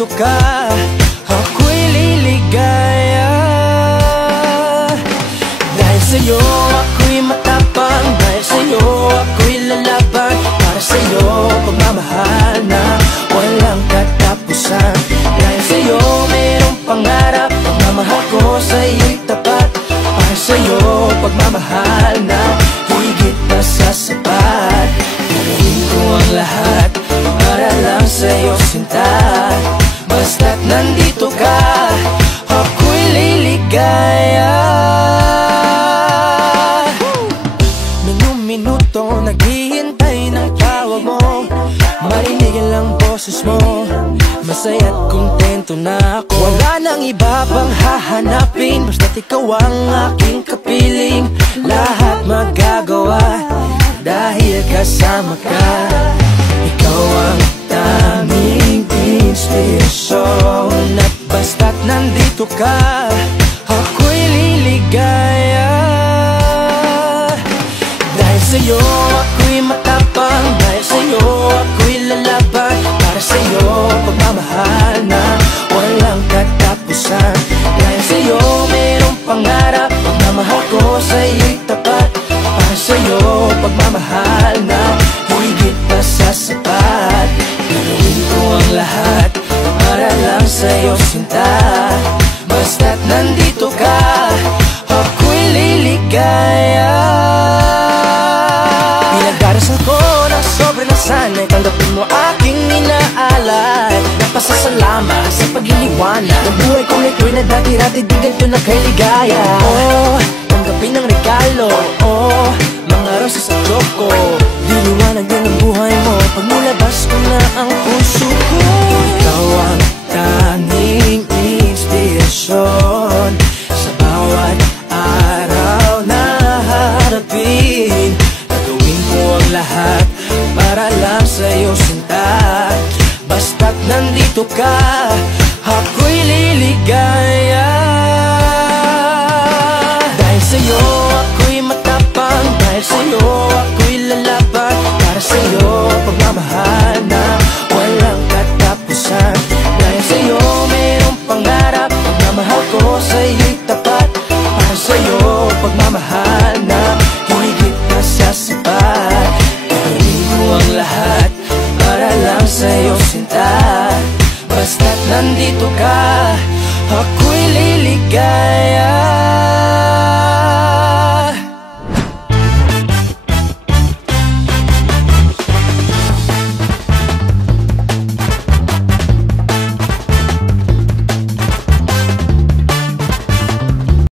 nandito ka, ako'y liligaya. Dahil sa'yo ako'y matapang, dahil sa'yo ako'y lalaban. Para sa'yo pagmamahal na walang katapusan. Dahil sa'yo mayroong pangarap, pagmamahal ko sa'yo'y tapat. Para sa'yo pagmamahal na higit pa sa sapat. Gagawin ko ang lahat para lang sa'yo sinta. Basta't nandito ka, ako'y liligaya. Minuto naghihintay ng tawag mo, marinig lang boses mo. Masaya't kontento na ako. Wala nang iba pang hahanapin, basta't ikaw ang aking kapiling. Lahat magagawa dahil kasama ka. Ikaw ang tanging inspirasyon. At basta't nandito ka, ako'y liligaya. Dahil sa'yo ako'y matapang, dahil sa'yo ako'y lalaban. Para sa'yo pagmamahal na walang katapusan. Dahil sa'yo mayroong pangarap, pagmamahal ko sa'yo'y tapat. Para sa'yo pagmamahal na higit pa sa sapat. Gagawin ko ang lahat para lang sa'yo sinta. Basta't nandito ka, ako'y liligaya. Pinagdarasal ko ng sobrang nasanay, tanggapin mo aking inaalay. Napasasalamat sa pagliliwanag ng buhay kong ito'y na dati-dati di ganito na kay ligaya. Oh, tanggapin ang regalo, oh, mga rosas at choco. Liliwanag din ang buhay mo pag nilabas ko na ang puso ko. Ikaw ang tanging inspirasyon sa bawat araw na haharapin. Gagawin ko ang lahat para lang sa'yo sinta. Basta't nandito ka, ako'y liligaya. Dahil sa'yo ako'y matapang, dahil sa'yo ako'y lalaban. Para sa'yo pagmamahal na walang katapusan. Dahil sa'yo mayroong pangarap, pagmamahal ko sa'yo'y tapat. Para sa'yo pagmamahal na higit pa sa sapat. Gagawin ko ang lahat para lang sa'yo sinta. Basta't nandito ka,